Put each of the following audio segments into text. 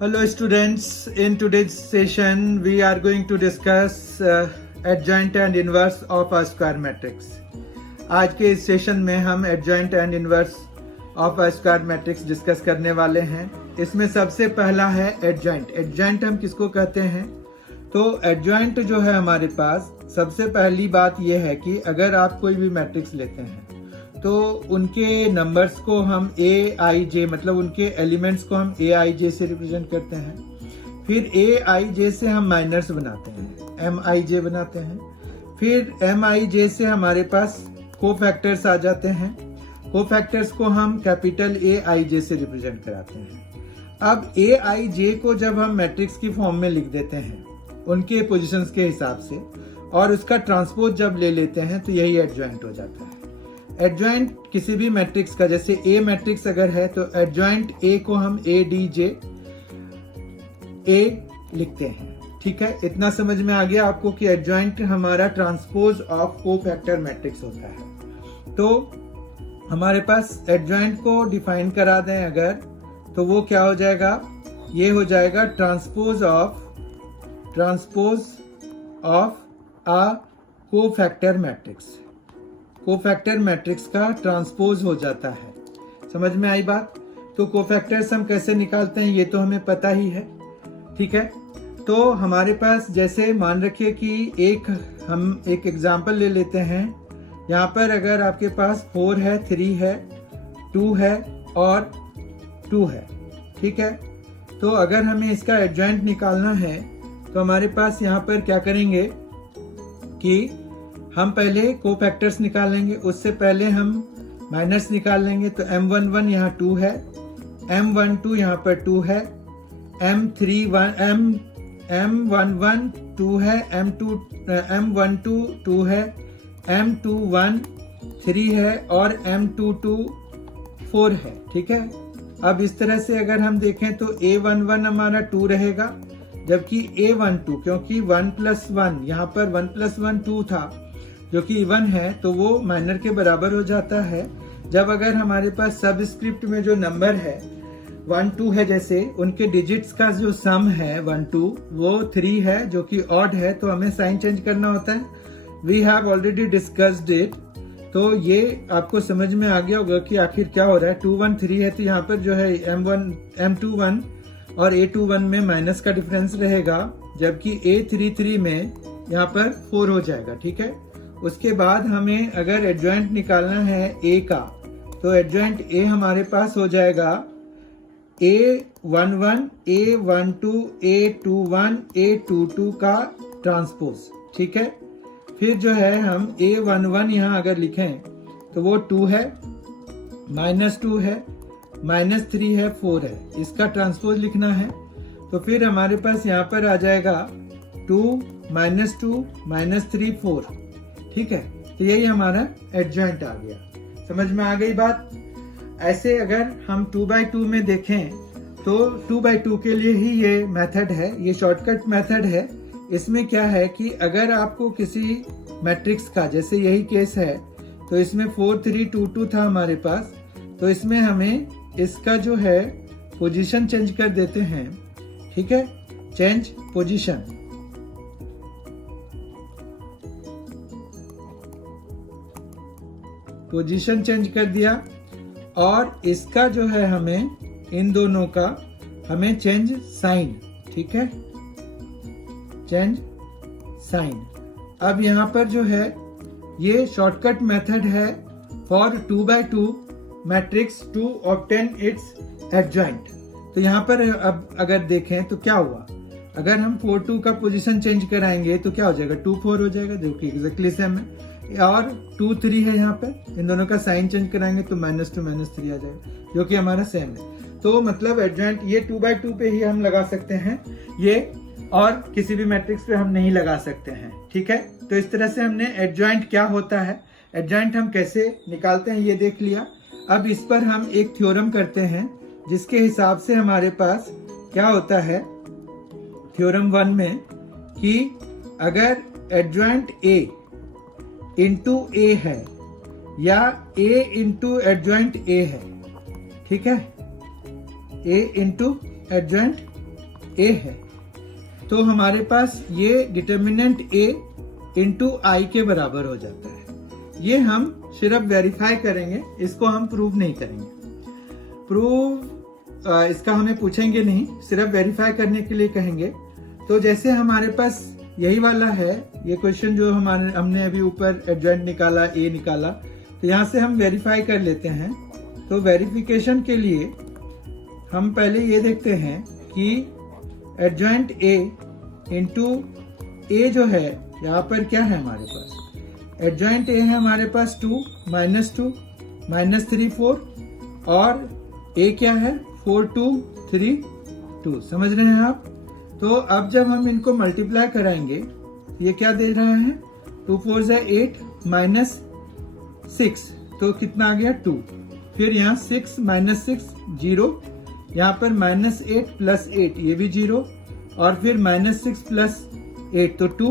Hello students, in today's session we are going to discuss adjoint and inverse of a square matrix. आज के इस session में हम adjoint and inverse of a square matrix discuss करने वाले हैं। इसमें सबसे पहला है adjoint। adjoint हम किसको कहते हैं? तो adjoint जो है हमारे पास, सबसे पहली बात यह है कि अगर आप कोई भी मैट्रिक्स लेते हैं तो उनके नंबर्स को हम ए आई जे, मतलब उनके एलिमेंट्स को हम ए आई जे से रिप्रेजेंट करते हैं। फिर ए आई जे से हम माइनर्स बनाते हैं, एम आई जे बनाते हैं। फिर एम आई जे से हमारे पास कोफैक्टर्स आ जाते हैं। कोफैक्टर्स को हम कैपिटल ए आई जे से रिप्रेजेंट कराते हैं। अब ए आई जे को जब हम मैट्रिक्स की फॉर्म में लिख देते हैं उनके पोजीशंस के हिसाब से, और उसका ट्रांसपोज जब ले लेते हैं तो यही एडजॉइंट हो जाता है। एडजॉइंट किसी भी मैट्रिक्स का, जैसे ए मैट्रिक्स अगर है तो एडजॉइंट ए को हम ए डी जे ए लिखते हैं। ठीक है, इतना समझ में आ गया आपको कि एडजॉइंट हमारा ट्रांसपोज ऑफ कोफैक्टर मैट्रिक्स होता है। तो हमारे पास एडजॉइंट को डिफाइन करा दें अगर, तो वो क्या हो जाएगा? ये हो जाएगा transpose of a cofactor matrix. Cofactor matrix का ट्रांसपोज हो जाता है। समझ में आई बात? तो कोफैक्टर्स हम कैसे निकालते हैं ये तो हमें पता ही है। ठीक है, तो हमारे पास जैसे मान रखिए कि हम एक एग्जांपल ले लेते हैं। यहाँ पर अगर आपके पास 4 है, 3 है, 2 है और 2 है। ठीक है, तो अगर हमें इसका एडजॉइंट निकालना है तो हमारे पास यहाँ पर क्या करेंगे कि हम पहले कोफैक्टर्स निकालेंगे। उससे पहले हम माइनस निकाल लेंगे। तो M11 यहाँ 2 है, M12 यहाँ पर 2 है, M11 2 है, M12 2 है, M21 3 है और M22 4 है। ठीक है, अब इस तरह से अगर हम देखें तो A11 हमारा 2 रहेगा, जबकि A12, क्योंकि 1 + 1 यहाँ पर 1 + 1 2 था जो कि इवन है, तो वो माइनर के बराबर हो जाता है। जब अगर हमारे पास सबस्क्रिप्ट में जो नंबर है 1 2 है, जैसे उनके डिजिट्स का जो सम है 1 2 वो 3 है जो कि ऑड है, तो हमें साइन चेंज करना होता है। We have already discussed it. तो ये आपको समझ में आ गया होगा कि आखिर क्या हो रहा है। 2 1 3 है तो यहाँ पर जो है M21 और A21 में माइनस का डिफरेंस रहेगा, जबकि A33 में यहाँ पर 4 हो जाएगा। ठीक है, उसके बाद हमें अगर एडजॉइंट निकालना है ए का, तो एडजॉइंट ए हमारे पास हो जाएगा A11 A12 A21 A22 का ट्रांसपोज। ठीक है, फिर जो है हम A11 यहाँ अगर लिखें तो वो 2 है, -2 है, -3 है, 4 है, इसका ट्रांसपोज लिखना है। तो फिर हमारे पास यहाँ पर आ जाएगा 2 -2 -3 4। ठीक है, तो यही हमारा एडजॉइंट आ गया। समझ में आ गई बात? ऐसे अगर हम 2/2 में देखें तो 2/2 के लिए ही ये मेथड है, ये शॉर्टकट मेथड है। इसमें क्या है कि अगर आपको किसी मैट्रिक्स का, जैसे यही केस है, तो इसमें 4 3 2 2 था हमारे पास, तो इसमें हमें इसका जो है पोजीशन चेंज कर देते हैं। ठीक है, चेंज पोजीशन। पोजीशन चेंज कर दिया, और इसका जो है हमें, इन दोनों का हमें चेंज साइन। ठीक है, चेंज साइन। अब यहाँ पर जो है ये शॉर्टकट मेथड है for 2/2 matrix to obtain its adjoint. तो यहाँ पर अब अगर देखें तो क्या हुआ, अगर हम 4 2 का पोजीशन चेंज कराएंगे तो क्या हो जाएगा? 2 4 हो जाएगा, जो कि एग्जैक्टली सेम है। और 2 3 है यहाँ पे, इन दोनों का साइन चेंज कराएंगे तो -2 -3 आ जाएगा, जो कि हमारा सेम है। तो मतलब एडजॉइंट ये 2/2 पे ही हम लगा सकते हैं ये, और किसी भी मैट्रिक्स पे हम नहीं लगा सकते हैं। ठीक है, तो इस तरह से हमने एडजॉइंट क्या होता है, एडजॉइंट हम कैसे निकालते हैं ये देख लिया। अब इस पर हम एक थ्योरम करते हैं, जिसके हिसाब से हमारे पास क्या होता है थ्योरम 1 में, कि अगर एडजॉइंट A इंटू ए है या ए इंटू एडजॉइंट ए है, ठीक है, ए इंटू एडजॉइंट A है, तो हमारे पास ये डिटर्मिनेंट A इंटू आई के बराबर हो जाता है। ये हम सिर्फ वेरीफाई करेंगे, इसको हम प्रूव नहीं करेंगे। प्रूव इसका हमें पूछेंगे नहीं, सिर्फ वेरीफाई करने के लिए कहेंगे। तो जैसे हमारे पास यही वाला है, ये क्वेश्चन जो हमने अभी ऊपर एडजॉइंट निकाला, A निकाला, तो यहाँ से हम वेरीफाई कर लेते हैं। तो वेरिफिकेशन के लिए हम पहले ये देखते हैं कि एडजॉइंट A इंटू A जो है यहाँ पर क्या है हमारे पास, एडजॉइंट A है हमारे पास 2 -2 -3 4 और A क्या है 4 2 3 2। समझ रहे हैं आप? तो अब जब हम इनको मल्टीप्लाई कराएंगे, ये क्या दे रहा है, 2 4 से 8 -6, तो कितना आ गया 2। फिर यहाँ 6 -6 0, यहाँ पर -8 + 8 ये भी 0, और फिर -6 + 8 तो 2।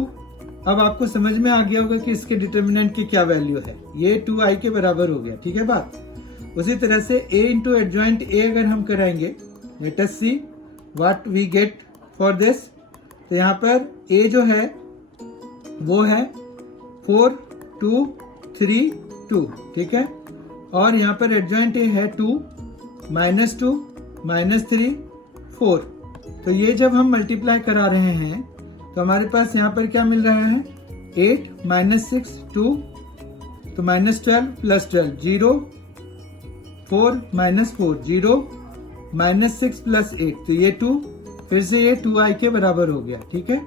अब आपको समझ में आ गया होगा कि इसके डिटर्मिनेंट की क्या वैल्यू है, ये 2i के बराबर हो गया। ठीक है बात। उसी तरह से A इंटू एडजॉइंट A अगर हम कराएंगे, let us see what we get for this. तो यहाँ पर A जो है वो है 4 2 3 2, ठीक है, और यहाँ पर एडजॉइंट A है 2 -2 -3 4। तो ये जब हम मल्टीप्लाई करा रहे हैं तो हमारे पास यहाँ पर क्या मिल रहा है, 8 -6 2, तो -12 + 12 0, 4 -4 0, -6 + 8 तो ये 2, फिर से ये 2i के बराबर हो गया। ठीक है,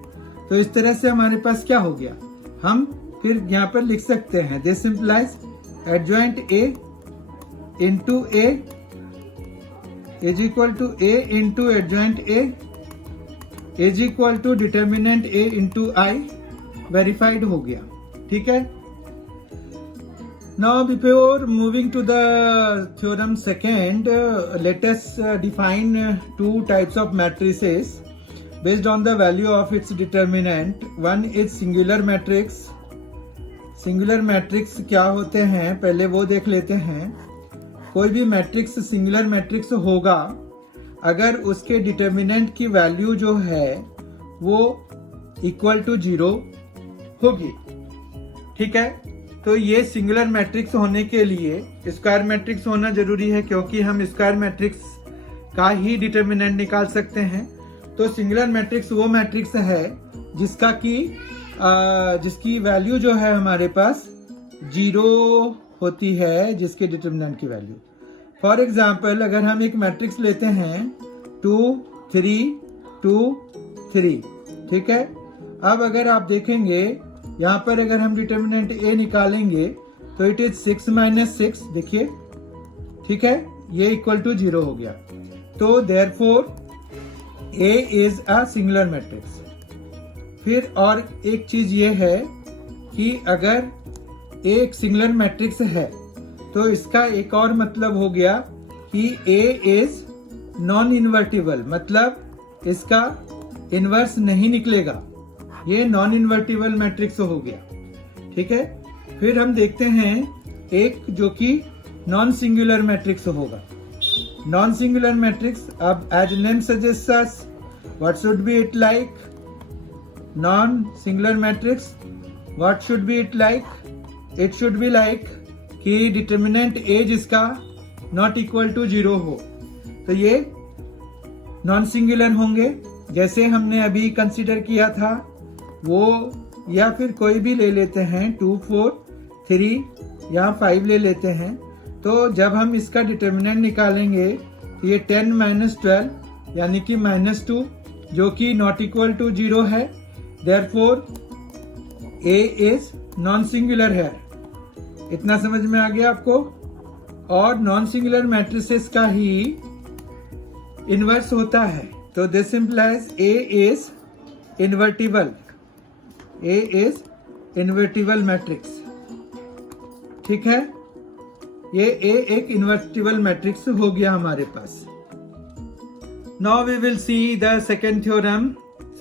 तो इस तरह से हमारे पास क्या हो गया, हम फिर यहाँ पर लिख सकते हैं this implies adjoint A into A is equal to A into adjoint A is equal to determinant A into I। Verified हो गया। ठीक है। Now before moving to the theorem second, let us define two types of matrices based on the value of its determinant. One is singular matrix. Singular matrix क्या होते हैं पहले वो देख लेते हैं। कोई भी मैट्रिक्स सिंगुलर मैट्रिक्स होगा अगर उसके डिटर्मिनेंट की वैल्यू जो है वो इक्वल टू 0 होगी। ठीक है, तो ये सिंगुलर मैट्रिक्स होने के लिए स्क्वायर मैट्रिक्स होना जरूरी है, क्योंकि हम स्क्वायर मैट्रिक्स का ही डिटर्मिनेंट निकाल सकते हैं। तो सिंगुलर मैट्रिक्स वो मैट्रिक्स है जिसकी वैल्यू जो है हमारे पास 0 होती है, जिसके डिटर्मिनेंट की वैल्यू। फॉर एग्जाम्पल अगर हम एक मैट्रिक्स लेते हैं 2 3 2 3, ठीक है। अब अगर आप देखेंगे यहाँ पर अगर हम डिटर्मिनेंट A निकालेंगे तो इट इज 6 - 6, देखिए, ठीक है, ये इक्वल टू 0 हो गया। तो therefore A is a singular matrix. फिर और एक चीज ये है कि अगर A एक सिंगुलर मैट्रिक्स है तो इसका एक और मतलब हो गया कि A इज नॉन इन्वर्टिबल, मतलब इसका इनवर्स नहीं निकलेगा, ये नॉन इन्वर्टिबल मैट्रिक्स हो गया। ठीक है, फिर हम देखते हैं एक जो कि नॉन सिंगुलर मैट्रिक्स होगा। नॉन सिंगुलर मैट्रिक्स, अब as name suggest us, what should be it like? Non singular matrix, what should be it like? It should be like कि डिटर्मिनेंट A जिसका नॉट इक्वल टू 0 हो, तो ये non singular होंगे। जैसे हमने अभी कंसीडर किया था वो, या फिर कोई भी ले लेते हैं 2 4 3 या 5 ले लेते हैं। तो जब हम इसका डिटर्मिनेंट निकालेंगे तो ये 10 - 12 यानी कि -2 जो कि नॉट इक्वल टू 0 है। Therefore A is non singular है। इतना समझ में आ गया आपको? और नॉन सिंगुलर मैट्रिसेस का ही इनवर्स होता है। तो this implies A is invertible, A is invertible matrix. ठीक है, ये A एक इन्वर्टिबल मैट्रिक्स हो गया हमारे पास। Now we will see the second theorem.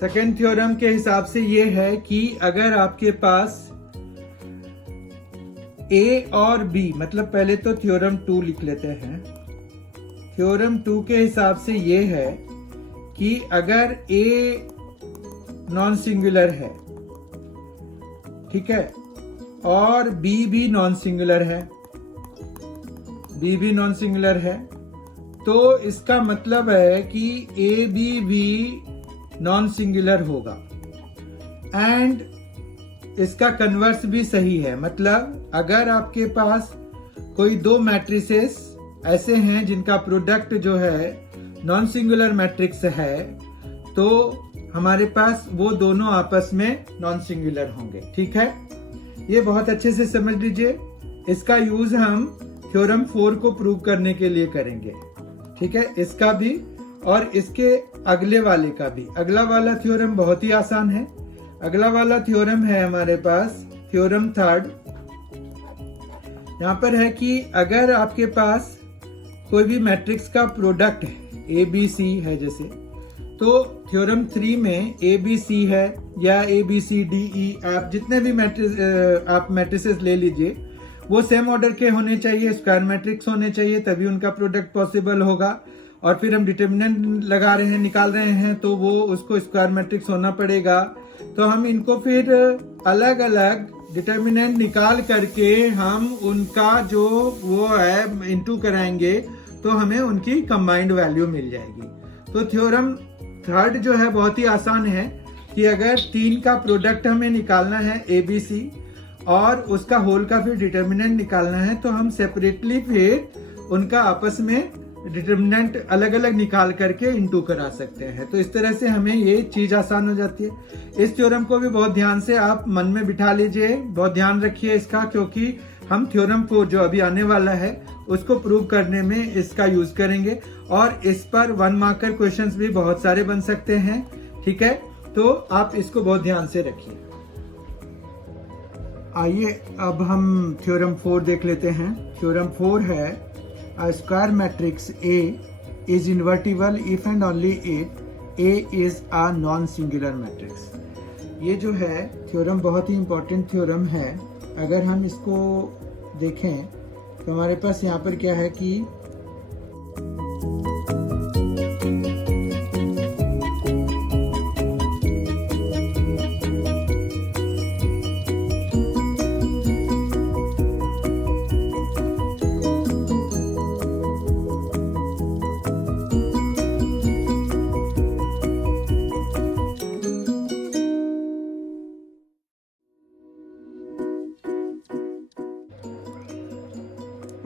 Second theorem के हिसाब से ये है कि अगर आपके पास A और B, मतलब पहले तो थ्योरम 2 लिख लेते हैं। थ्योरम 2 के हिसाब से ये है कि अगर A नॉन सिंगुलर है, ठीक है, और B भी नॉन सिंगुलर है, B भी नॉन सिंगुलर है, तो इसका मतलब है कि A भी नॉन सिंगुलर होगा। एंड इसका कन्वर्स भी सही है, मतलब अगर आपके पास कोई दो मैट्रिसेस ऐसे हैं जिनका प्रोडक्ट जो है नॉन सिंगुलर मैट्रिक्स है, तो हमारे पास वो दोनों आपस में नॉन सिंगुलर होंगे। ठीक है, ये बहुत अच्छे से समझ लीजिए। इसका यूज हम थ्योरम 4 को प्रूव करने के लिए करेंगे। ठीक है, इसका भी और इसके अगले वाले का भी। अगला वाला थ्योरम बहुत ही आसान है। अगला वाला थ्योरम है हमारे पास थ्योरम 3। यहाँ पर है कि अगर आपके पास कोई भी मैट्रिक्स का प्रोडक्ट है, ए बी सी है जैसे, तो थ्योरम 3 में ए बी सी है या A B C D E, आप जितने भी आप मैट्रिसेस ले लीजिए, वो सेम ऑर्डर के होने चाहिए, स्क्वायर मैट्रिक्स होने चाहिए, तभी उनका प्रोडक्ट पॉसिबल होगा। और फिर हम डिटर्मिनेंट लगा रहे हैं, निकाल रहे हैं, तो वो उसको स्क्वायर मैट्रिक्स होना पड़ेगा। तो हम इनको फिर अलग अलग डिटर्मिनेंट निकाल करके हम उनका जो वो है इनटू कराएंगे, तो हमें उनकी कंबाइंड वैल्यू मिल जाएगी। तो थ्योरम 3 जो है बहुत ही आसान है कि अगर 3 का प्रोडक्ट हमें निकालना है ए बी सी और उसका होल का फिर डिटर्मिनेंट निकालना है, तो हम सेपरेटली फिर उनका आपस में डिटर्मिनेंट अलग अलग निकाल करके इनटू करा सकते हैं। तो इस तरह से हमें ये चीज आसान हो जाती है। इस थ्योरम को भी बहुत ध्यान से आप मन में बिठा लीजिए, बहुत ध्यान रखिए इसका, क्योंकि हम थ्योरम 4 जो अभी आने वाला है उसको प्रूव करने में इसका यूज करेंगे और इस पर 1 मार्कर क्वेश्चंस भी बहुत सारे बन सकते हैं। ठीक है, तो आप इसको बहुत ध्यान से रखिए। आइए अब हम थ्योरम 4 देख लेते हैं। थ्योरम 4 है A square matrix A is invertible if and only if A is a non-singular matrix। ये जो है थ्योरम बहुत ही इम्पोर्टेंट थ्योरम है। अगर हम इसको देखें तो हमारे पास यहाँ पर क्या है कि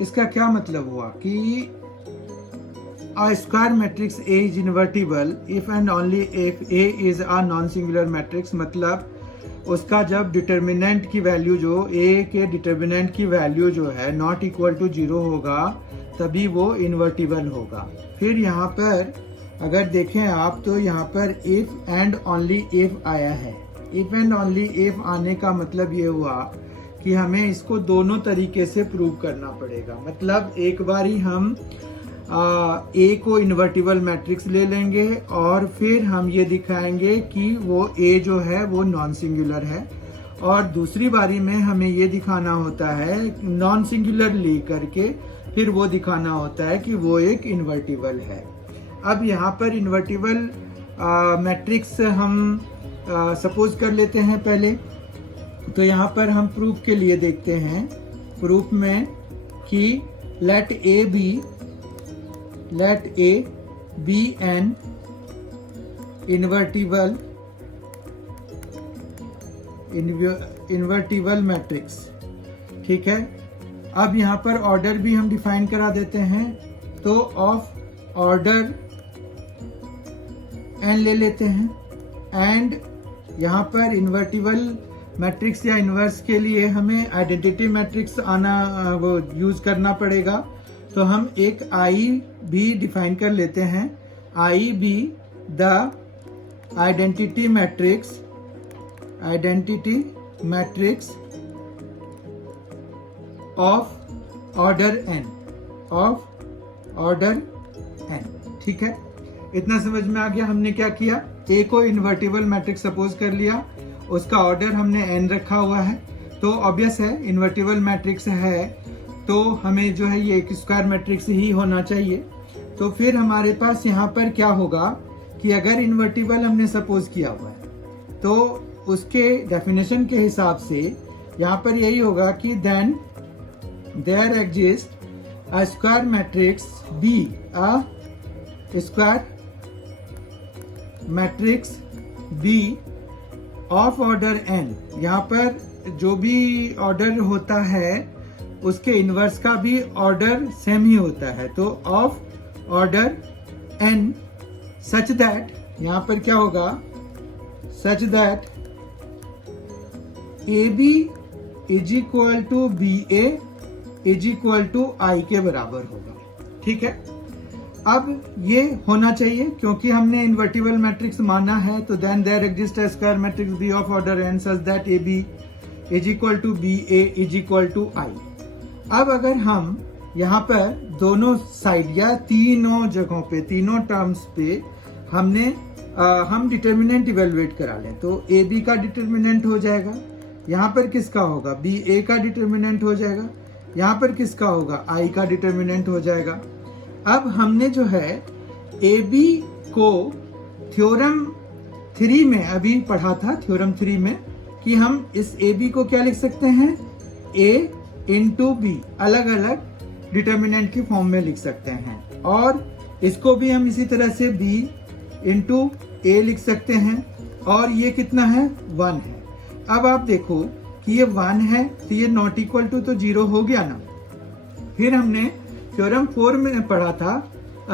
इसका क्या मतलब हुआ कि a square matrix A is invertible if and only if A is a non-singular matrix। मतलब उसका जब डिटर्मिनेंट की वैल्यू जो A के डिटर्मिनेंट की वैल्यू जो है नॉट इक्वल टू 0 होगा, तभी वो इन्वर्टिबल होगा। फिर यहाँ पर अगर देखें आप, तो यहाँ पर if and only if आया है। if and only if आने का मतलब ये हुआ कि हमें इसको दोनों तरीके से प्रूव करना पड़ेगा। मतलब एक बारी हम ए को इन्वर्टिबल मैट्रिक्स ले लेंगे और फिर हम ये दिखाएंगे कि वो ए जो है वो नॉन सिंगुलर है, और दूसरी बारी में हमें ये दिखाना होता है नॉन सिंगुलर ले करके फिर वो दिखाना होता है कि वो एक इन्वर्टिबल है। अब यहाँ पर इन्वर्टिबल मैट्रिक्स हम सपोज कर लेते हैं पहले। तो यहाँ पर हम प्रूफ के लिए देखते हैं, प्रूफ में कि let A be an invertible matrix. ठीक है, अब यहाँ पर ऑर्डर भी हम डिफाइन करा देते हैं। तो ऑफ ऑर्डर एन ले लेते हैं, एंड यहाँ पर इन्वर्टिबल मैट्रिक्स या इन्वर्स के लिए हमें आइडेंटिटी मैट्रिक्स वो यूज करना पड़ेगा। तो हम एक आई भी डिफाइन कर लेते हैं। I be the identity matrix of order n. ठीक है, इतना समझ में आ गया। हमने क्या किया, ए को इन्वर्टिबल मैट्रिक्स सपोज कर लिया, उसका ऑर्डर हमने एन रखा हुआ है, तो ऑब्वियस है इन्वर्टिबल मैट्रिक्स है तो हमें जो है ये एक स्क्वायर मैट्रिक्स ही होना चाहिए। तो फिर हमारे पास यहाँ पर क्या होगा कि अगर इन्वर्टिबल हमने सपोज किया हुआ है तो उसके डेफिनेशन के हिसाब से यहाँ पर यही होगा कि then there exist a square matrix B, a square matrix B of order n। यहाँ पर जो भी ऑर्डर होता है उसके इनवर्स का भी ऑर्डर सेम ही होता है, तो of order n such that, यहाँ पर क्या होगा, such that AB is equal to BA is equal to I के बराबर होगा। ठीक है, अब ये होना चाहिए क्योंकि हमने इन्वर्टिबल मैट्रिक्स माना है, तो then there exist a square matrix B of order n such that AB is equal to BA is equal to I। अब अगर हम यहाँ पर दोनों साइड या तीनों जगहों पे, तीनों टर्म्स पे हम डिटर्मिनेंट इवेलुएट करा लें, तो AB का डिटर्मिनेंट हो जाएगा, यहाँ पर किसका होगा, BA का डिटर्मिनेंट हो जाएगा, यहाँ पर किसका होगा, I का डिटर्मिनेंट हो जाएगा। अब हमने जो है AB को थ्योरम 3 में अभी पढ़ा था, थ्योरम 3 में, कि हम इस AB को क्या लिख सकते हैं, A इंटू B, अलग अलग डिटर्मिनेंट की फॉर्म में लिख सकते हैं, और इसको भी हम इसी तरह से B इंटू A लिख सकते हैं, और ये कितना है, 1 है। अब आप देखो कि ये 1 है तो ये नॉट इक्वल टू तो 0 हो गया ना। फिर हमने थ्योरम 4 में पढ़ा था,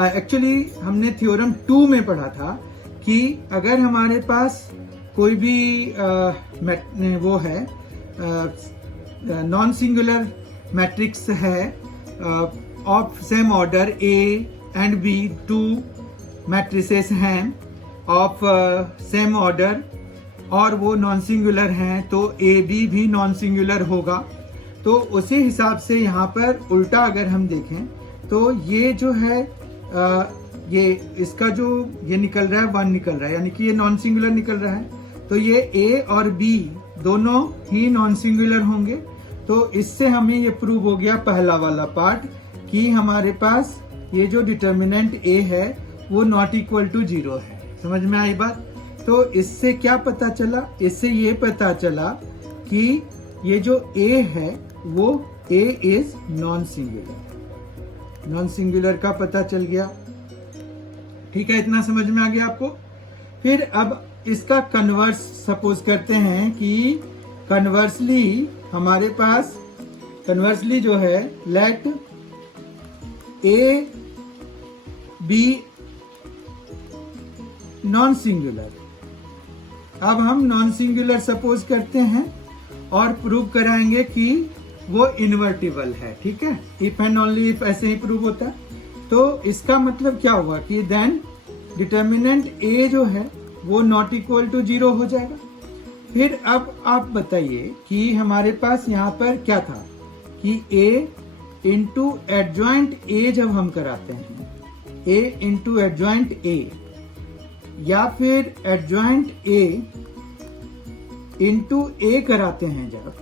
एक्चुअली हमने थ्योरम 2 में पढ़ा था कि अगर हमारे पास कोई भी वो है नॉन सिंगुलर मैट्रिक्स है of same order A and B, 2 matrices हैं ऑफ सेम ऑर्डर और वो नॉन सिंगुलर हैं, तो AB भी नॉन सिंगुलर होगा। तो उसी हिसाब से यहाँ पर उल्टा अगर हम देखें तो ये जो है ये इसका जो ये निकल रहा है 1 निकल रहा है, यानी कि ये नॉन सिंगुलर निकल रहा है, तो ये A और B दोनों ही नॉन सिंगुलर होंगे। तो इससे हमें ये प्रूव हो गया पहला वाला पार्ट कि हमारे पास ये जो डिटर्मिनेंट A है वो नॉट इक्वल टू 0 है। समझ में आई बात? तो इससे क्या पता चला, इससे ये पता चला कि ये जो A है वो A is non singular, non singular का पता चल गया। ठीक है, इतना समझ में आ गया आपको। फिर अब इसका कन्वर्स सपोज करते हैं कि कन्वर्सली हमारे पास, कन्वर्सली जो है let A be non singular. अब हम नॉन सिंगुलर सपोज करते हैं और प्रूव कराएंगे कि वो इन्वर्टिबल है। ठीक है, इफ एंड ओनली इफ ऐसे ही प्रूव होता है। तो इसका मतलब क्या हुआ कि देन डिटर्मिनेंट A जो है वो नॉट इक्वल टू 0 हो जाएगा। फिर अब आप बताइए कि हमारे पास यहाँ पर क्या था कि A इंटू एडजॉइंट A जब हम कराते हैं, A इंटू एडजॉइंट A या फिर एडजॉइंट A इंटू A कराते हैं जब,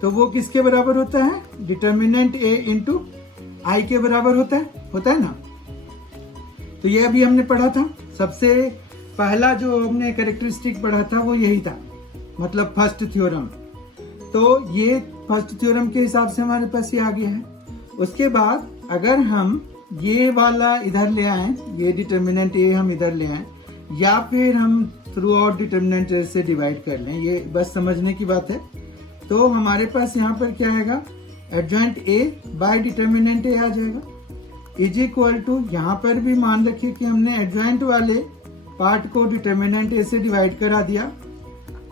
तो वो किसके बराबर होता है, डिटर्मिनेंट A इंटू I के बराबर होता है ना। तो ये अभी हमने पढ़ा था, सबसे पहला जो हमने कैरेक्टरिस्टिक पढ़ा था वो यही था, मतलब फर्स्ट थ्योरम। तो ये फर्स्ट थ्योरम के हिसाब से हमारे पास ये आ गया है। उसके बाद अगर हम ये वाला इधर ले आए, ये डिटर्मिनेंट A हम इधर ले आए, या फिर हम थ्रू आउट डिटर्मिनेंट A से डिवाइड कर लें, ये बस समझने की बात है। तो हमारे पास यहाँ पर क्या आएगा, adjoint A by determinant A आ जाएगा, इज इक्वल टू, यहाँ पर भी मान रखिए कि हमने एडजॉइंट वाले पार्ट को डिटर्मिनेंट A से डिवाइड करा दिया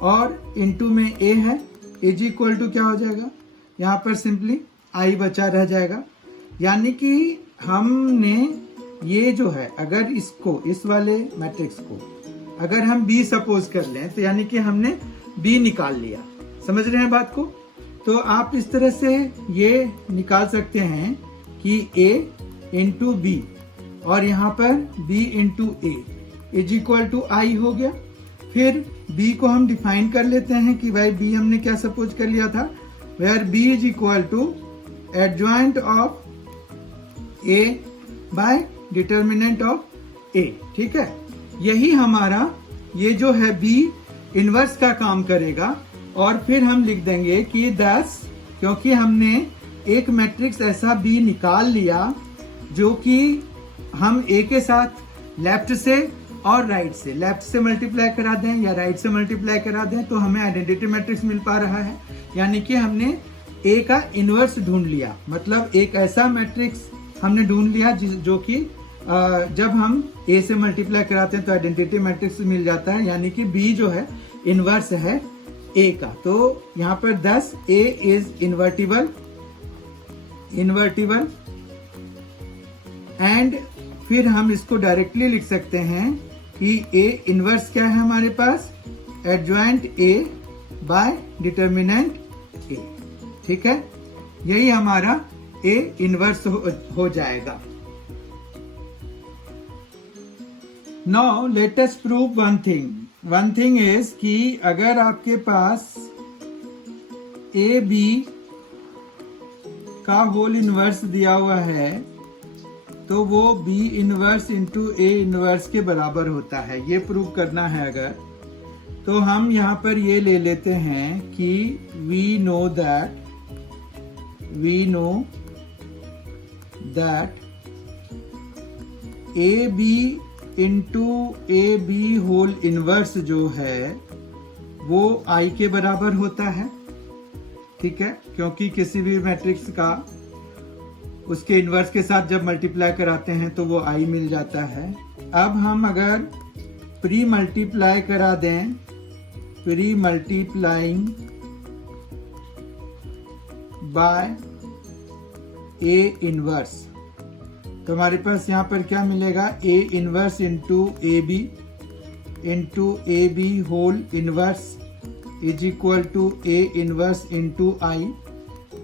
और इनटू में A है, इज इक्वल टू क्या हो जाएगा, यहाँ पर सिंपली I बचा रह जाएगा। यानी कि हमने ये जो है, अगर इसको, इस वाले मैट्रिक्स को अगर हम B सपोज कर लें तो यानी कि हमने B निकाल लिया। समझ रहे हैं बात को? तो आप इस तरह से ये निकाल सकते हैं कि A इंटू B और यहाँ पर B into A is equal to I हो गया। फिर B को हम डिफाइन कर लेते हैं कि भाई B हमने क्या सपोज कर लिया था, where B is equal to adjoint of A by determinant of A। ठीक है, यही हमारा ये जो है बी इनवर्स का काम करेगा। और फिर हम लिख देंगे कि 10, क्योंकि हमने एक मैट्रिक्स ऐसा बी निकाल लिया जो कि हम ए के साथ लेफ्ट से और राइट से, लेफ्ट से मल्टीप्लाई करा दें या राइट से मल्टीप्लाई करा दें तो हमें आइडेंटिटी मैट्रिक्स मिल पा रहा है। यानी कि हमने ए का इनवर्स ढूंढ लिया, मतलब एक ऐसा मैट्रिक्स हमने ढूंढ लिया जो कि जब हम ए से मल्टीप्लाई कराते हैं तो आइडेंटिटी मैट्रिक्स मिल जाता है। यानी कि बी जो है इनवर्स है ए का। तो यहाँ पर 10 ए इज इन्वर्टिबल एंड फिर हम इसको डायरेक्टली लिख सकते हैं कि ए इनवर्स क्या है हमारे पास, adjoint A by determinant A. ठीक है, यही हमारा ए इनवर्स हो जाएगा। Now let us prove one thing is कि अगर आपके पास ए बी का होल इनवर्स दिया हुआ है तो वो B inverse into A inverse के बराबर होता है। ये प्रूव करना है अगर, तो हम यहाँ पर ये ले लेते हैं कि we know that A B into A B whole inverse जो है वो आई के बराबर होता है। ठीक है, क्योंकि किसी भी मैट्रिक्स का उसके इनवर्स के साथ जब मल्टीप्लाई कराते हैं तो वो आई मिल जाता है। अब हम अगर प्री मल्टीप्लाई करा दें, pre multiplying by A inverse, तो हमारे पास यहाँ पर क्या मिलेगा, A inverse into A B whole inverse is equal to A inverse into I.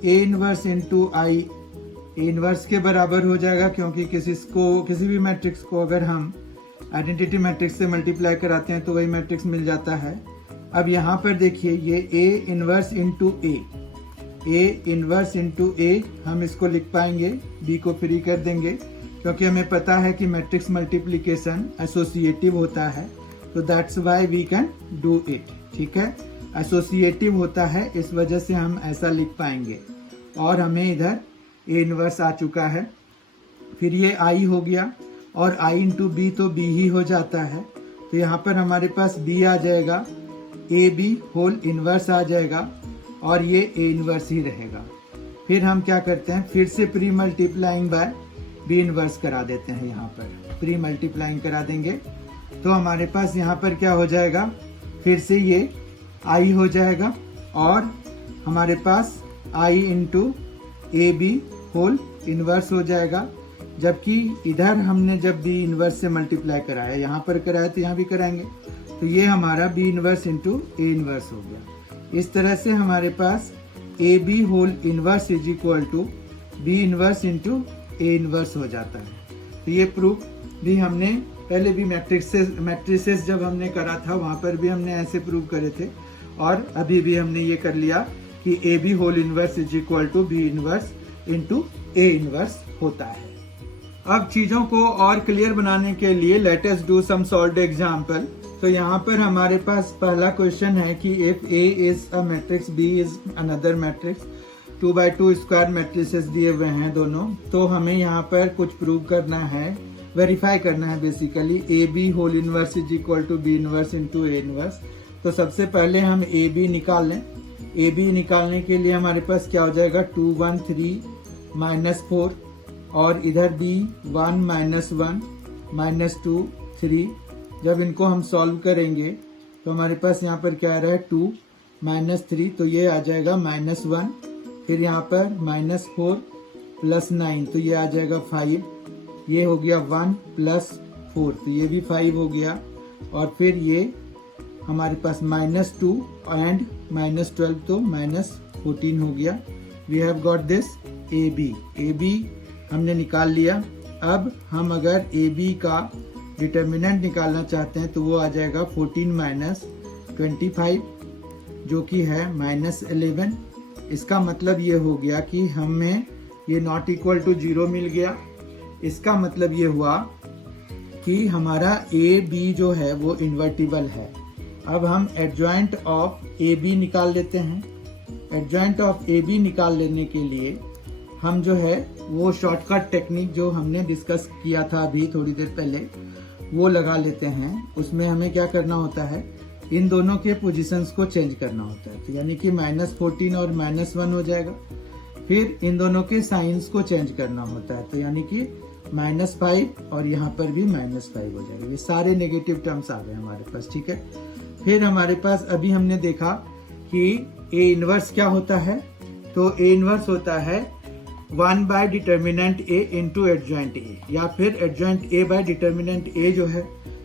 A inverse into I A inverse के बराबर हो जाएगा, क्योंकि किसी भी मैट्रिक्स को अगर हम आइडेंटिटी मैट्रिक्स से मल्टीप्लाई कराते हैं तो वही मैट्रिक्स मिल जाता है। अब यहाँ पर देखिए ये ए इनवर्स इंटू ए हम इसको लिख पाएंगे, बी को फ्री कर देंगे, क्योंकि हमें पता है कि मैट्रिक्स मल्टीप्लिकेशन एसोसिएटिव होता है, तो that's why we can do it. ठीक है, एसोसिएटिव होता है, इस वजह से हम ऐसा लिख पाएंगे। और हमें इधर ए इनवर्स आ चुका है, फिर ये आई हो गया और आई इंटू बी तो बी ही हो जाता है, तो यहाँ पर हमारे पास बी आ जाएगा, ए बी होल इनवर्स आ जाएगा और ये ए इनवर्स ही रहेगा। फिर हम क्या करते हैं, फिर से pre multiplying by B inverse करा देते हैं, यहाँ पर प्री मल्टीप्लाइंग करा देंगे तो हमारे पास यहाँ पर क्या हो जाएगा, फिर से ये आई हो जाएगा और हमारे पास I into A B whole inverse हो जाएगा। जबकि इधर हमने जब बी इनवर्स से मल्टीप्लाई कराया, यहाँ पर कराया तो यहाँ भी कराएंगे, तो ये हमारा B inverse into A inverse हो गया। इस तरह से हमारे पास A B whole inverse is equal to B inverse into A inverse हो जाता है। तो ये प्रूफ भी हमने पहले भी मैट्रिसेस जब हमने करा था वहाँ पर भी हमने ऐसे प्रूव करे थे, और अभी भी हमने ये कर लिया कि A B whole inverse is equal to B inverse into A inverse होता है। अब चीजों को और क्लियर बनाने के लिए let us do some solved example. तो यहाँ पर हमारे पास पहला क्वेश्चन है कि if A is a matrix, B is another matrix, 2x2 square matrices दिए हुए हैं दोनों, तो हमें यहाँ पर कुछ प्रूव करना है, वेरीफाई करना है basically. A B whole inverse is equal to B inverse into A inverse. तो सबसे पहले हम ए बी निकाल लें। ए बी निकालने के लिए हमारे पास क्या हो जाएगा, 2 1 3 -4 और इधर बी 1 -1 -2 3। जब इनको हम सॉल्व करेंगे तो हमारे पास यहाँ पर क्या आ रहा है, 2 -3, तो ये आ जाएगा -1। फिर यहाँ पर -4 + 9, तो ये आ जाएगा 5। ये हो गया 1 + 4, तो ये भी 5 हो गया। और फिर ये हमारे पास -2 एंड -12, तो -14 हो गया। We have got this A B हमने निकाल लिया। अब हम अगर ए बी का डिटर्मिनेंट निकालना चाहते हैं तो वो आ जाएगा 14 - 25, जो कि है -11। इसका मतलब ये हो गया कि हमें ये नॉट इक्वल टू 0 मिल गया। इसका मतलब ये हुआ कि हमारा ए बी जो है वो इन्वर्टिबल है। अब हम एडजॉइंट ऑफ ए बी निकाल लेते हैं। एडजॉइंट ऑफ ए बी निकाल लेने के लिए हम जो है वो शॉर्टकट टेक्निक जो हमने डिस्कस किया था अभी थोड़ी देर पहले वो लगा लेते हैं। उसमें हमें क्या करना होता है, इन दोनों के पोजीशंस को चेंज करना होता है। तो यानी कि -14 और -1 हो जाएगा। फिर इन दोनों के साइंस को चेंज करना होता है, तो यानी कि -5 और यहाँ पर भी -5 हो जाएगा। ये सारे नेगेटिव टर्म्स आ गए हमारे पास, ठीक है। फिर हमारे पास अभी हमने देखा कि ए इनवर्स क्या होता है, तो ए इनवर्स होता है 1 by determinant A into adjoint A, या फिर adjoint A by determinant A जो है।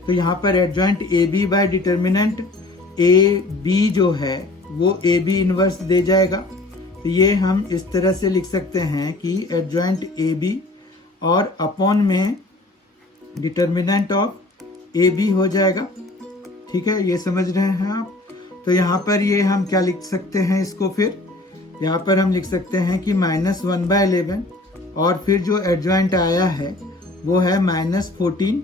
तो यहाँ पर adjoint A B by determinant A B जो है वो ए बी इनवर्स दे जाएगा। तो ये हम इस तरह से लिख सकते हैं कि एडजॉइंट ए बी और अपॉन में डिटर्मिनेंट ऑफ ए बी हो जाएगा, ठीक है। ये समझ रहे हैं आप। तो यहाँ पर ये हम क्या लिख सकते हैं इसको, फिर यहाँ पर हम लिख सकते हैं कि -1/11 और फिर जो एडजॉइंट आया है वो है -14,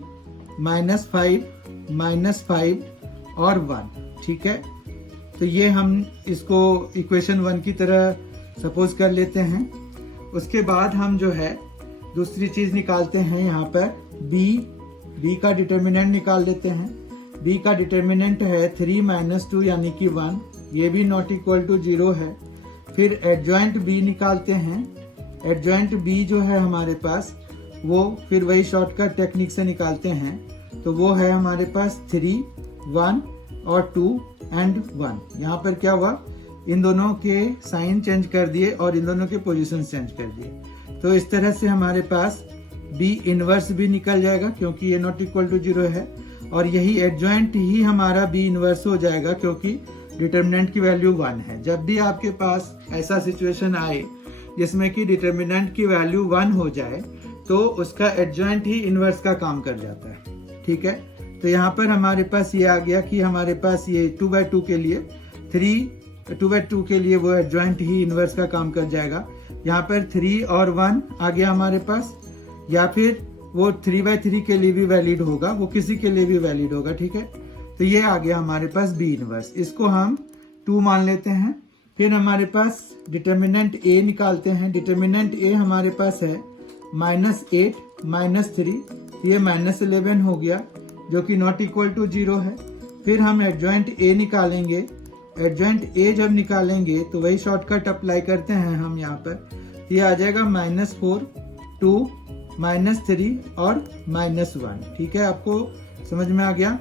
-5, -5 और 1, ठीक है। तो ये हम इसको इक्वेशन 1 की तरह सपोज कर लेते हैं। उसके बाद हम जो है दूसरी चीज निकालते हैं, यहाँ पर बी का डिटर्मिनेंट निकाल लेते हैं। बी का डिटर्मिनेंट है 3 - 2 यानी कि 1, ये भी नॉट इक्वल टू 0 है। फिर एडजॉइंट बी निकालते हैं। एडजॉइंट बी जो है हमारे पास वो फिर वही शॉर्टकट टेक्निक से निकालते हैं। तो वो है हमारे पास 3, 1 और 2 एंड 1। यहाँ पर क्या हुआ, इन दोनों के साइन चेंज कर दिए और इन दोनों के पोजीशन चेंज कर दिए। तो इस तरह से हमारे पास बी इनवर्स भी निकल जाएगा क्योंकि ये नॉट इक्वल टू 0 है, और यही एडजॉइंट ही हमारा बी इनवर्स हो जाएगा क्योंकि डिटर्मिनेंट की वैल्यू 1 है। जब भी आपके पास ऐसा सिचुएशन आए जिसमें कि डिटर्मिनेंट की वैल्यू 1 हो जाए तो उसका एडजॉइंट ही इनवर्स का काम कर जाता है, ठीक है। तो यहाँ पर हमारे पास ये आ गया कि हमारे पास ये 2/2 के लिए 2/2 के लिए वो एडजॉइंट ही इनवर्स का काम कर जाएगा। यहाँ पर 3 और 1 आ गया हमारे पास, या फिर वो 3/3 के लिए भी वैलिड होगा, वो किसी के लिए भी वैलिड होगा, ठीक है। तो ये आ गया हमारे पास बी इनवर्स, इसको हम 2 मान लेते हैं। फिर हमारे पास डिटर्मिनेंट ए निकालते हैं। डिटर्मिनेंट ए हमारे पास है -8, -3, ये -11 हो गया जो कि नॉट इक्वल टू 0 है। फिर हम एडजॉइंट ए निकालेंगे। एडजॉइंट ए जब निकालेंगे तो वही शॉर्टकट अप्लाई करते हैं हम यहाँ पर। ये आ जाएगा -4, 2, -3 और -1, ठीक है। आपको समझ में आ गया।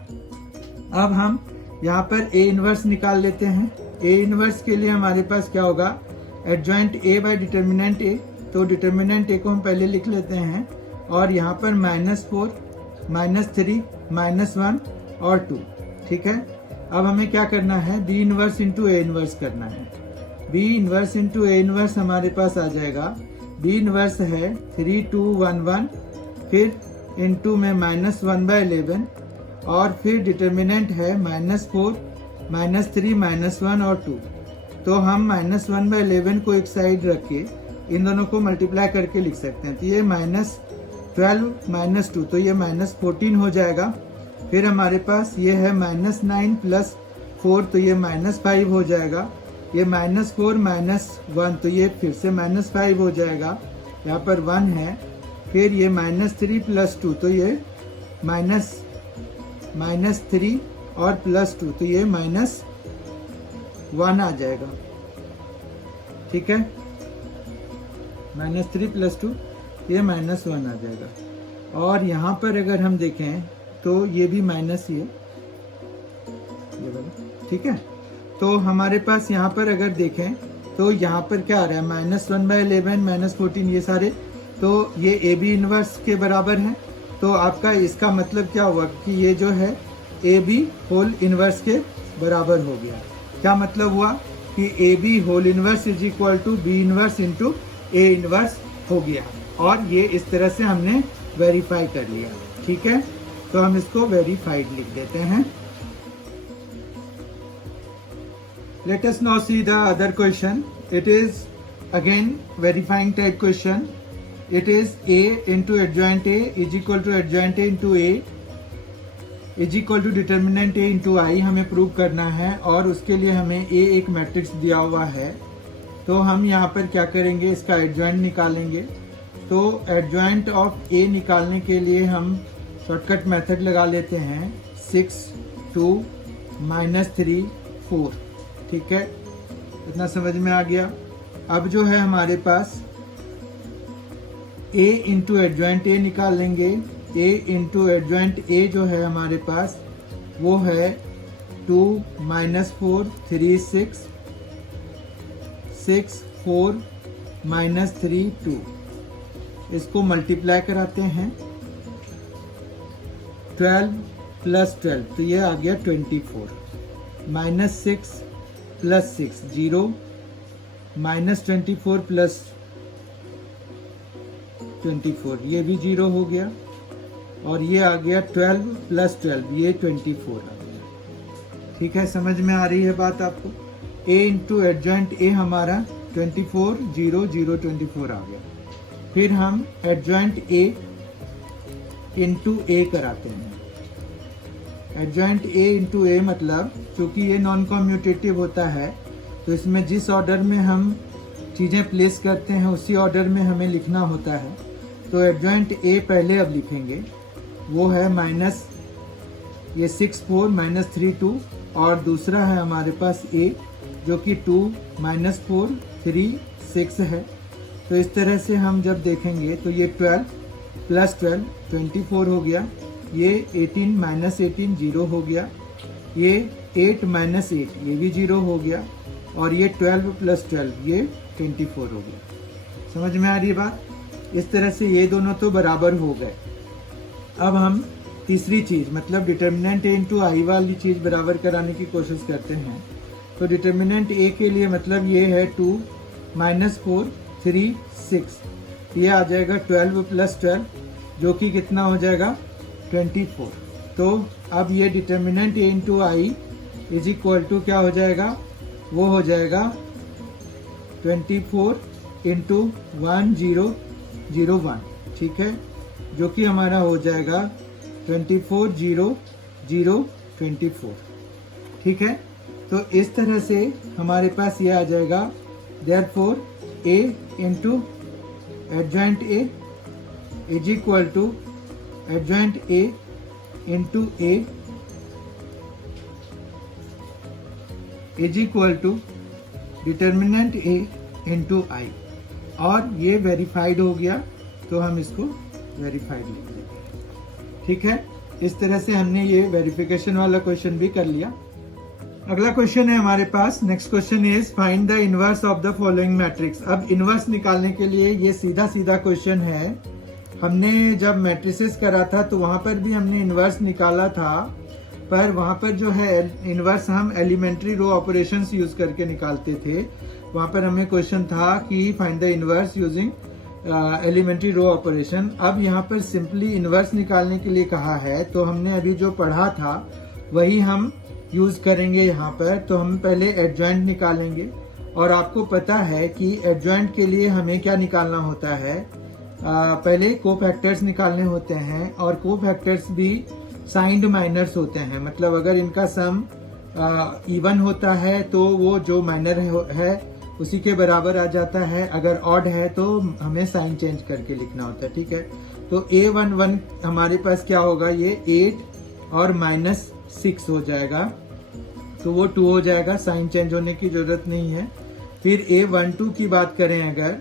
अब हम यहाँ पर ए इनवर्स निकाल लेते हैं। ए इनवर्स के लिए हमारे पास क्या होगा, एडजॉइंट ए बाय डिटर्मिनेंट ए। तो डिटर्मिनेंट ए को हम पहले लिख लेते हैं, और यहाँ पर -4, -3, -1 और 2, ठीक है। अब हमें क्या करना है, B inverse into A inverse करना है। B inverse into A inverse हमारे पास आ जाएगा। बी इनवर्स है 3, 2, 1, 1, फिर इंटू में -1/11 और फिर डिटर्मिनेंट है -4, -3, -1 और 2। तो हम -1/11 को एक साइड रख के इन दोनों को मल्टीप्लाई करके लिख सकते हैं। तो ये -12 - 2, तो ये -14 हो जाएगा। फिर हमारे पास ये है -9 + 4, तो ये -5 हो जाएगा। ये -4 - 1, तो ये फिर से -5 हो जाएगा। यहाँ पर 1 है। फिर ये -3 + 2, तो ये -3 और +2, तो ये -1 आ जाएगा, ठीक है। -3 + 2 ये -1 आ जाएगा। और यहाँ पर अगर हम देखें तो ये भी माइनस ही है, ये वाला, ठीक है। तो हमारे पास यहाँ पर अगर देखें तो यहाँ पर क्या आ रहा है, -1/11, -14, ये सारे, तो ये ए बी इनवर्स के बराबर है। तो आपका इसका मतलब क्या हुआ कि ये जो है ए बी होल इनवर्स के बराबर हो गया। क्या मतलब हुआ कि A B whole inverse is equal to B inverse into A inverse हो गया, और ये इस तरह से हमने वेरीफाई कर लिया, ठीक है। तो हम इसको वेरीफाइड लिख देते हैं। Let us now see the other question. It is again verifying type question. It is A into adjoint A is equal to adjoint A into A is equal to determinant A into I हमें prove करना है, और उसके लिए हमें ए एक matrix दिया हुआ है। तो हम यहाँ पर क्या करेंगे, इसका एडजॉइंट निकालेंगे। तो एडजॉइंट ऑफ ए निकालने के लिए हम शॉर्टकट मेथड लगा लेते हैं, 6 2 -3 4। ठीक है, इतना समझ में आ गया। अब जो है हमारे पास a इंटू एडजॉइंट ए निकालेंगे। a इंटू एडजॉइंट ए जो है हमारे पास वो है 2 -4 3 6 6 4 -3 2। इसको मल्टीप्लाई कराते हैं, 12 + 12 तो ये आ गया 24, -6 + 6 0, -24 + 24 ये भी 0 हो गया, और ये आ गया 12 + 12 ये 24 आ गया। ठीक है, समझ में आ रही है बात आपको। a इंटू एडजॉइंट ए हमारा 24 0 0 24 आ गया। फिर हम एडजॉइंट a इंटू ए कराते हैं। एडजॉइंट a इंटू ए मतलब चूंकि ये नॉन कम्यूटेटिव होता है, तो इसमें जिस ऑर्डर में हम चीज़ें प्लेस करते हैं उसी ऑर्डर में हमें लिखना होता है। तो एडजॉइंट a पहले अब लिखेंगे, वो है माइनस ये 6 4 -3 2, और दूसरा है हमारे पास a जो कि 2 -4 3 6 है। तो इस तरह से हम जब देखेंगे तो ये 12 + 12 24 हो गया, ये 18 -18 0 हो गया, ये 8 -8 ये भी 0 हो गया, और ये 12 + 12 ये 24 हो गया। समझ में आ रही है बात। इस तरह से ये दोनों तो बराबर हो गए। अब हम तीसरी चीज मतलब डिटर्मिनेंट ए इंटू आई वाली चीज बराबर कराने की कोशिश करते हैं। तो डिटर्मिनेंट ए के लिए मतलब ये है 2 -4 3 6, ये आ जाएगा 12 + 12 जो कि कितना हो जाएगा 24। तो अब ये determinant A into I is equal to क्या हो जाएगा, वो हो जाएगा 24 × 1 0 0 1। ठीक है, जो कि हमारा हो जाएगा 24 0 0 24। ठीक है, तो इस तरह से हमारे पास ये आ जाएगा therefore a into adjoint A is equal to adjoint a into a is equal to determinant a into I. और ये वेरीफाइड हो गया, तो हम इसको वेरीफाइड लिख देंगे। ठीक है, इस तरह से हमने ये वेरिफिकेशन वाला क्वेश्चन भी कर लिया। अगला क्वेश्चन है हमारे पास, next question is find the inverse of the following matrix. अब इनवर्स निकालने के लिए ये सीधा सीधा क्वेश्चन है। हमने जब मैट्रिसेस करा था तो वहां पर भी हमने इनवर्स निकाला था, पर वहां पर जो है इनवर्स हम एलिमेंट्री रो ऑपरेशंस यूज करके निकालते थे। वहां पर हमें क्वेश्चन था कि find the inverse using elementary row operation. अब यहाँ पर सिंपली इनवर्स निकालने के लिए कहा है, तो हमने अभी जो पढ़ा था वही हम यूज करेंगे यहाँ पर। तो हम पहले एडजॉइंट निकालेंगे, और आपको पता है कि एडजॉइंट के लिए हमें क्या निकालना होता है, पहले कोफैक्टर्स निकालने होते हैं, और कोफैक्टर्स भी साइंड माइनर्स होते हैं। मतलब अगर इनका सम इवन होता है तो वो जो माइनर है उसी के बराबर आ जाता है, अगर ऑड है तो हमें साइन चेंज करके लिखना होता है। ठीक है, तो A11 हमारे पास क्या होगा, ये 8 और -6 हो जाएगा, तो वो 2 हो जाएगा, साइन चेंज होने की जरूरत नहीं है। फिर A12 की बात करें अगर,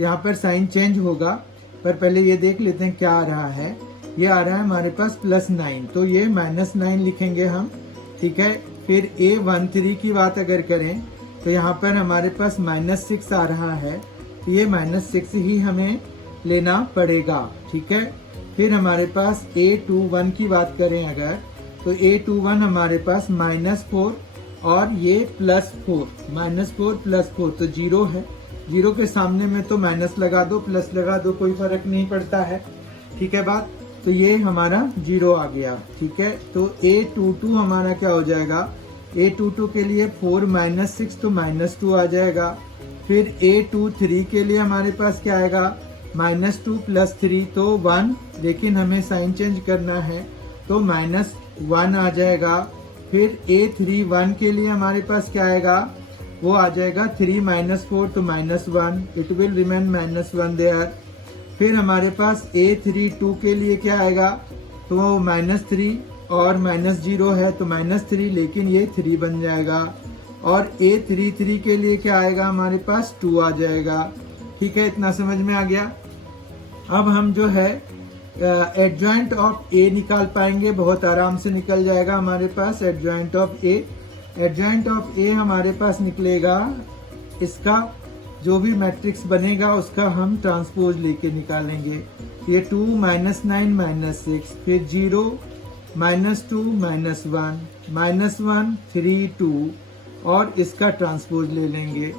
यहाँ पर साइन चेंज होगा, पर पहले ये देख लेते हैं क्या आ रहा है। ये आ रहा है हमारे पास +9, तो ये -9 लिखेंगे हम। ठीक है, फिर A13 की बात अगर करें तो यहाँ पर हमारे पास -6 आ रहा है, तो ये -6 ही हमें लेना पड़ेगा। ठीक है, फिर हमारे पास A21 की बात करें अगर, तो A21 हमारे पास -4 और ये +4, -4 +4 तो 0 है। 0 के सामने में तो माइनस लगा दो, प्लस लगा दो, कोई फर्क नहीं पड़ता है। ठीक है बात, तो ये हमारा 0 आ गया। ठीक है, तो A22 हमारा क्या हो जाएगा, A22 के लिए 4 -6 तो -2 आ जाएगा। फिर A23 के लिए हमारे पास क्या आएगा, -2 + 3 तो 1, लेकिन हमें साइन चेंज करना है तो 1 आ जाएगा। फिर A31 के लिए हमारे पास क्या आएगा, वो आ जाएगा 3 - 4 तो -1, इट विल रिमेन -1 देयर। फिर हमारे पास A32 के लिए क्या आएगा, तो वो -3 और -0 है तो -3, लेकिन ये 3 बन जाएगा। और A33 के लिए क्या आएगा, हमारे पास 2 आ जाएगा। ठीक है, इतना समझ में आ गया। अब हम जो है एडजॉइंट ऑफ ए निकाल पाएंगे, बहुत आराम से निकल जाएगा हमारे पास adjoint of A. Adjoint of A हमारे पास निकलेगा, इसका जो भी मैट्रिक्स बनेगा उसका हम ट्रांसपोज लेके निकालेंगे। ये 2 - 9 - 6, फिर 0 - 2 - 1 -1 3 2 और इसका ट्रांसपोज ले लेंगे।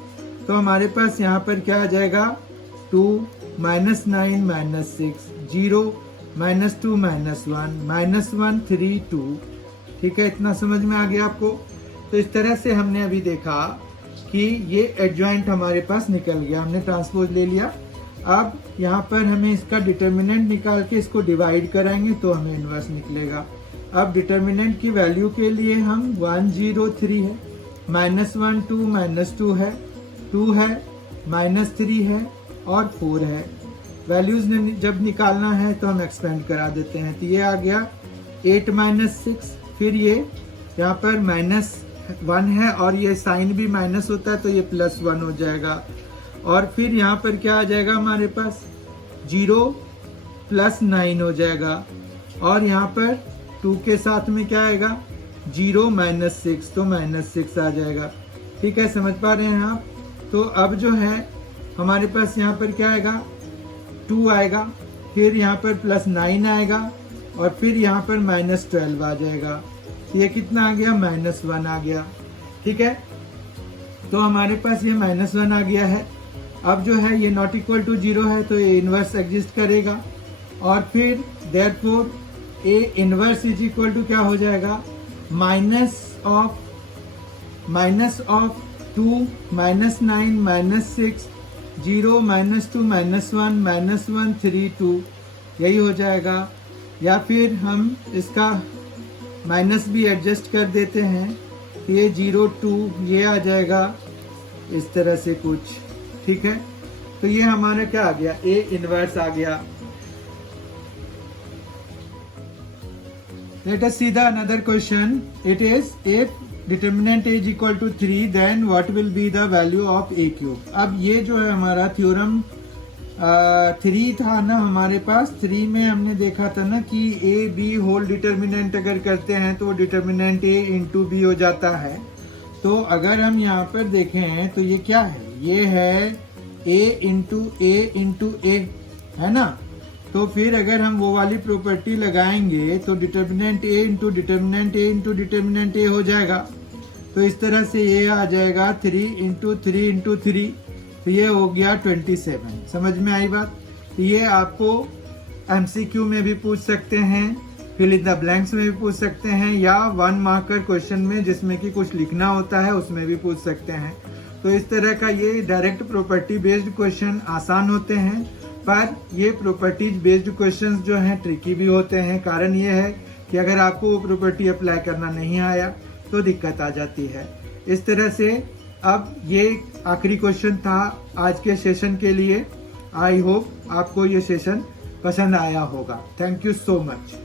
तो हमारे पास यहाँ पर क्या आ जाएगा, 2 - 9 - 6, 0 - 2 - 1 -1 3 2। ठीक है, इतना समझ में आ गया आपको। तो इस तरह से हमने अभी देखा कि ये एडजॉइंट हमारे पास निकल गया, हमने ट्रांसपोज ले लिया। अब यहाँ पर हमें इसका डिटर्मिनेंट निकाल के इसको डिवाइड कराएंगे तो हमें इनवर्स निकलेगा। अब डिटर्मिनेंट की वैल्यू के लिए हम 1 0 3 है, -1 2 -2 है, 2 है, -3 है और 4 है। वैल्यूज जब निकालना है तो हम एक्सपेंड करा देते हैं। तो ये आ गया 8 - 6, फिर ये यहाँ पर -1 है और ये साइन भी माइनस होता है तो ये +1 हो जाएगा। और फिर यहाँ पर क्या आ जाएगा, हमारे पास 0 + 9 हो जाएगा। और यहाँ पर 2 के साथ में क्या आएगा, 0 - 6 तो -6 आ जाएगा। ठीक है, समझ पा रहे हैं आप। तो अब जो है हमारे पास यहाँ पर क्या आएगा, 2 आएगा, फिर यहाँ पर +9 आएगा और फिर यहाँ पर -12 आ जाएगा। ये कितना आ गया, -1 आ गया। ठीक है, तो हमारे पास ये -1 आ गया है। अब जो है ये नॉट इक्वल टू 0 है तो ये इनवर्स एग्जिस्ट करेगा। और फिर therefore A inverse is equal to क्या हो जाएगा, माइनस ऑफ 2 - 9 - 6 0 - 2 - 1 -1 3 2, यही हो जाएगा। या फिर हम इसका माइनस भी एडजस्ट कर देते हैं, ये 0 2 ये आ जाएगा, इस तरह से कुछ। ठीक है, तो ये हमारा क्या आ गया, ए इनवर्स आ गया। Let us see the another question. It is if determinant is equal to 3 then what will be the value of a cube। अब ये जो है हमारा थ्योरम 3 था ना हमारे पास, 3 में हमने देखा था ना कि ए बी होल डिटर्मिनेंट अगर करते हैं तो डिटर्मिनेंट ए इंटू बी हो जाता है। तो अगर हम यहाँ पर देखें तो ये क्या है, ये है a इंटू ए है ना। तो फिर अगर हम वो वाली प्रॉपर्टी लगाएंगे तो determinant A into determinant A into determinant ए हो जाएगा। तो इस तरह से ये आ जाएगा 3 इंटू 3 इंटू 3, तो ये हो गया 27। समझ में आई बात। तो ये आपको एमसीक्यू में भी पूछ सकते हैं, फिल इन द ब्लैंक्स में भी पूछ सकते हैं, या 1 मार्कर क्वेश्चन में जिसमें कि कुछ लिखना होता है उसमें भी पूछ सकते हैं। तो इस तरह का ये डायरेक्ट प्रॉपर्टी बेस्ड क्वेश्चन आसान होते हैं, पर ये प्रॉपर्टीज बेस्ड क्वेश्चंस जो हैं ट्रिकी भी होते हैं। कारण ये है कि अगर आपको वो प्रॉपर्टी अप्लाई करना नहीं आया तो दिक्कत आ जाती है। इस तरह से अब ये आखिरी क्वेश्चन था आज के सेशन के लिए। आई होप आपको ये सेशन पसंद आया होगा। Thank you so much.